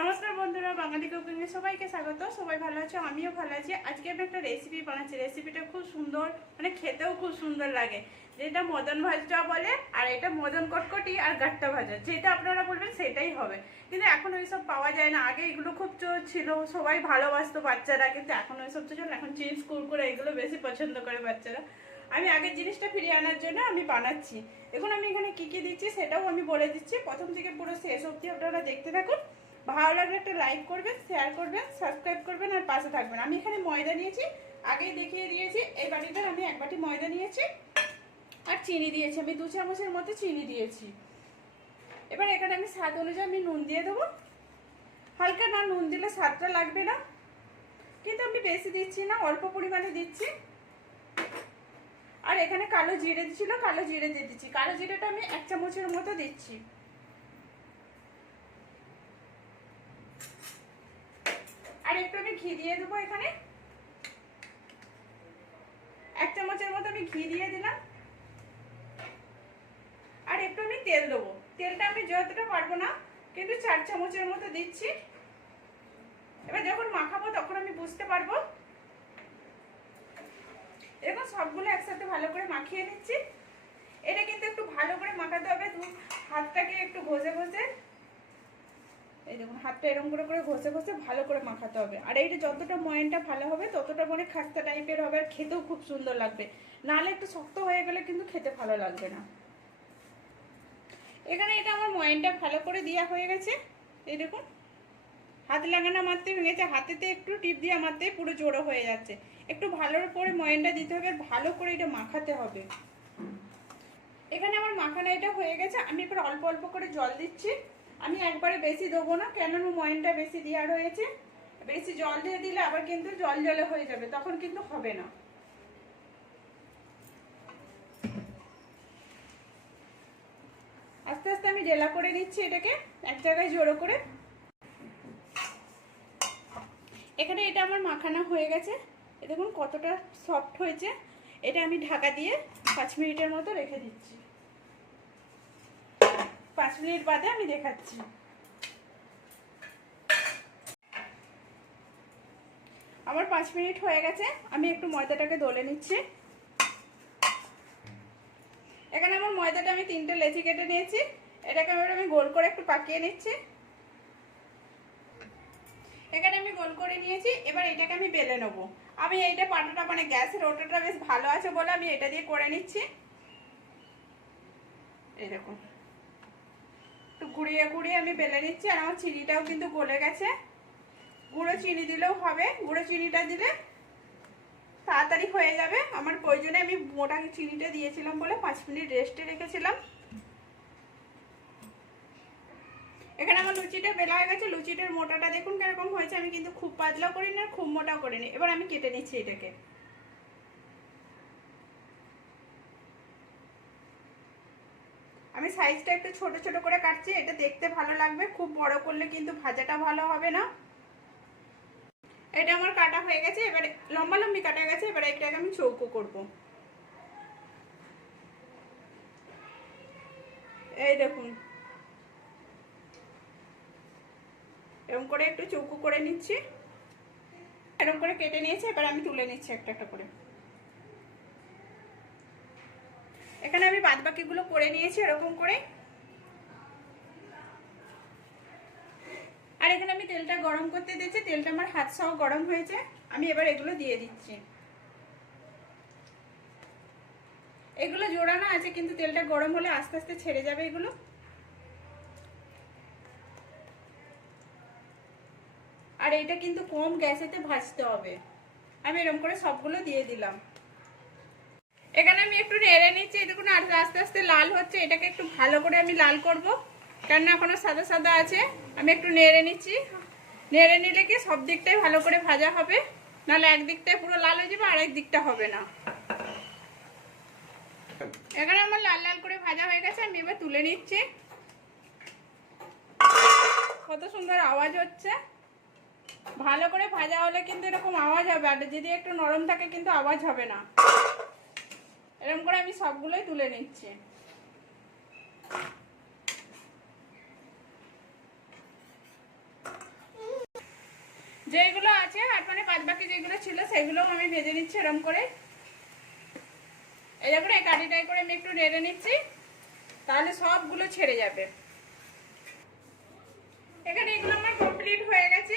নমস্কার বন্ধুরা, বাঙালি কুকিংয়ে সবাইকে স্বাগত। সবাই ভালো আছো, আমিও ভালো আছি। আজকে আমি একটা রেসিপি বানাচ্ছি। রেসিপিটা খুব সুন্দর, মানে খেতেও খুব সুন্দর লাগে। যেটা মদন ভাজা বলে, আর এটা মদন কটকটি আর গাট্টা ভাজা, যেটা আপনারা বলবেন সেটাই হবে। কিন্তু এখন ওইসব পাওয়া যায় না। আগে এগুলো খুব ছিল, সবাই ভালোবাসতো বাচ্চারা, কিন্তু এখন ওইসব তো চলে। এখন চিপস কুরকুরে এগুলো বেশি পছন্দ করে বাচ্চারা। আমি আগের জিনিসটা ফিরিয়ে আনার জন্য আমি বানাচ্ছি। এখন আমি এখানে কি কি দিচ্ছি সেটাও আমি বলে দিচ্ছি। প্রথম থেকে পুরো শেষ অবধি আপনারা দেখতে থাকুন। ভালো লাগলে একটা লাইক করবেন, শেয়ার করবেন, সাবস্ক্রাইব করবেন আর পাশে থাকবেন। আমি এখানে ময়দা নিয়েছি, আগেই দেখিয়ে দিয়েছি। এই বাটিটার আমি এক বাটি ময়দা নিয়েছি আর চিনি দিয়েছি। আমি 2 চামচের মতো চিনি দিয়েছি। এবার এখানে আমি স্বাদ অনুযায়ী আমি নুন দিয়ে দেবো। হালকা না নুন দিলে স্বাদটা লাগবে না, কিন্তু আমি বেশি দিচ্ছি না, অল্প পরিমাণে দিচ্ছি। আর এখানে কালো জিরে ছিল, কালো জিরে দিয়ে দিচ্ছি। কালো জিরেটা আমি 1 চামচের মতো দিচ্ছি। আর একটু আমি ঘি দিয়ে দেবো। এখানে 1 চামচের মতো আমি ঘি দিয়ে দিলাম। আর একটু আমি তেল দেবো। তেলটা আমি যতটা পারবো না, কিন্তু 4 চামচের মতো দিচ্ছি। এবার যখন মাখাবো তখন আমি বুঝতে পারবো। এরকম সবগুলো একসাথে ভালো করে মাখিয়ে নিচ্ছি। এটা কিন্তু একটু ভালো করে মাখাতে হবে। হাতটাকে একটু ঘষে ঘষে, এই দেখুন হাতটা এরকম করে করে ঘষে ঘষে ভালো করে মাখাতে হবে। আর এইটা যতটা ময়ানটা ভালো হবে ততটা মানে খাস্তা টাইপের হবে, আর খেতেও খুব সুন্দর লাগবে। নাহলে একটু শক্ত হয়ে গেলে কিন্তু খেতে ভালো লাগবে না। এখানে এটা আমার ময়ানটা ভালো করে দেওয়া হয়ে গেছে। এই দেখুন হাত লাগানো মারতে ভেঙেছে, হাতেতে একটু টিপ দিয়ে মারতে পুরো জোড়ো হয়ে যাচ্ছে। একটু ভালো করে ময়ানটা দিতে হবে, ভালো করে এটা মাখাতে হবে। এখানে আমার মাখানো এটা হয়ে গেছে। আমি এবার অল্প অল্প করে জল দিচ্ছি। আমি একবারে বেশি দেবো না, কেননা ময়ানটা বেশি দেওয়া রয়েছে। বেশি জল দিয়ে দিলে আবার কিন্তু জল জলে হয়ে যাবে, তখন কিন্তু হবে না। আস্তে আস্তে আমি ডেলা করে নিচ্ছি এটাকে এক জায়গায় জড়ো করে। এখানে এটা আমার মাখানো হয়ে গেছে। দেখুন কতটা সফট হয়েছে। এটা আমি ঢাকা দিয়ে 5 মিনিটের মতো রেখে দিচ্ছি। 5 মিনিট বাদে আমি দেখাচ্ছি। আমার 5 মিনিট হয়ে গেছে। আমি একটু ময়দাটাকে দলে নিচ্ছি। এখানে আমার ময়দাটা আমি 3টে লেচি কেটে নিয়েছি। এটাকে আমি গোল করে একটু পাকিয়ে নিচ্ছি। এখানে আমি গোল করে নিয়েছি। এবার এটাকে আমি বেলে নেবো। আমি এইটা পাটাটা মানে গ্যাসের ওটাটা বেশ ভালো আছে বলে আমি এটা দিয়ে করে নিচ্ছি। এই দেখুন একটু ঘুরিয়ে ঘুরিয়ে আমি বেলে নিচ্ছি। আর আমার চিনিটাও কিন্তু গলে গেছে। গুঁড়ো চিনি দিলেও হবে, গুঁড়ো চিনিটা দিলে তাড়াতাড়ি হয়ে যাবে। আমার প্রয়োজনে আমি মোটা চিনিটা দিয়েছিলাম বলে 5 মিনিট রেস্টে রেখেছিলাম। এখানে আমার লুচিটা বেলা হয়ে গেছে। লুচিটার মোটাটা দেখুন কিরকম হয়েছে। আমি কিন্তু খুব পাতলা করিনি আর খুব মোটাও করিনি। এবার আমি কেটে নিচ্ছি এটাকে। আমি সাইজটা একটু ছোট ছোট করে কাটছি, এটা দেখতে ভালো লাগবে। খুব বড় করলে কিন্তু ভাজাটা ভালো হবে না। এটা আমার কাটা হয়ে গেছে। এবারে লম্বা লম্বি কাটা গেছে। এবারে এটাকে আমি চৌকো করব। এই দেখুন এরকম করে একটু চৌকো করে নিচ্ছি। এরকম করে কেটে নিয়েছি। এবার আমি তুলে নিচ্ছি একটা একটা করে। এখানে আমি বাদ বাকিগুলো করে নিয়েছি এরকম করে। আর এখানে আমি তেলটা গরম করতে দিয়েছি। তেলটা আমার হাত সহ গরম হয়েছে। আমি এবার এগুলো দিয়ে দিচ্ছি। এগুলো জোড়ানো আছে, কিন্তু তেলটা গরম হলে আস্তে আস্তে ছেড়ে যাবে এগুলো। আর এটা কিন্তু কম গ্যাসেতে ভাজতে হবে। আমি এরকম করে সবগুলো দিয়ে দিলাম। এখানে আমি একটু নেড়ে নিচ্ছি। দেখুন আর আস্তে আস্তে লাল হচ্ছে। এটাকে একটু ভালো করে আমি লাল করব, কেননা এখনো সাদা সাদা আছে। আমি একটু নেড়ে নিচ্ছি। নেড়ে নিলে কি সব দিকটাই ভালো করে ভাজা হবে, নাহলে একদিকটাই পুরো লাল হয়ে যাবে আর এক দিকটা হবে না। এখানে আমার লাল লাল করে ভাজা হয়ে গেছে। আমি এবার তুলে নিচ্ছি। কত সুন্দর আওয়াজ হচ্ছে। ভালো করে ভাজা হলে কিন্তু এরকম আওয়াজ হবে, আর যদি একটু নরম থাকে কিন্তু আওয়াজ হবে না। এরকম করে আমি সবগুলোই তুলে নিচ্ছি। যেগুলো আছে আর মানে বাদ বাকি যেগুলো ছিল সেগুলোও আমি ভেজে নিচ্ছি এরকম করে। এই দেখুন এই কাঠিটাই করে আমি একটু নেড়ে নিচ্ছি, তাহলে সবগুলো ছেড়ে যাবে। এখানে এগুলো আমার কমপ্লিট হয়ে গেছে।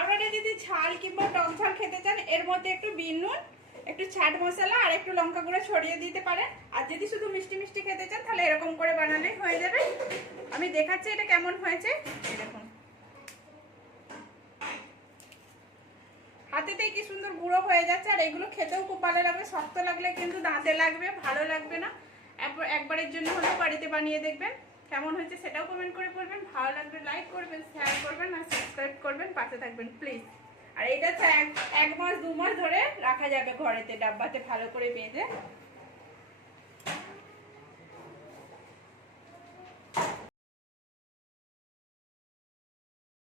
আপনারা যদি ঝাল কিংবা টক ঝাল খেতে চান এর মধ্যে একটু বিন নুন, একটু চাট মশলা আর একটু লঙ্কা গুঁড়ো ছড়িয়ে দিতে পারেন। আর যদি শুধু মিষ্টি মিষ্টি খেতে চান তাহলে এরকম করে বানালে হয়ে যাবে। আমি দেখাচ্ছি এটা কেমন হয়েছে। এই দেখুন হাতেতেই কি সুন্দর গুঁড়ো হয়ে যাচ্ছে। আর এগুলো খেতেও খুব ভালো লাগবে, শক্ত লাগলে কিন্তু দাঁতে লাগবে, ভালো লাগবে না। একবারের জন্য হলেও বাড়িতে বানিয়ে দেখবেন। কেমন হয়েছে সেটাও কমেন্ট করে বলবেন। ভালো লাগবে লাইক করবেন, শেয়ার করবেন আর সাবস্ক্রাইব করবেন, পাশে থাকবেন প্লিজ। আর এটা 1 মাস 2 মাস ধরে রাখা যাবে ঘরেতে ডাব্বাতে ভালো করে বেঁধে।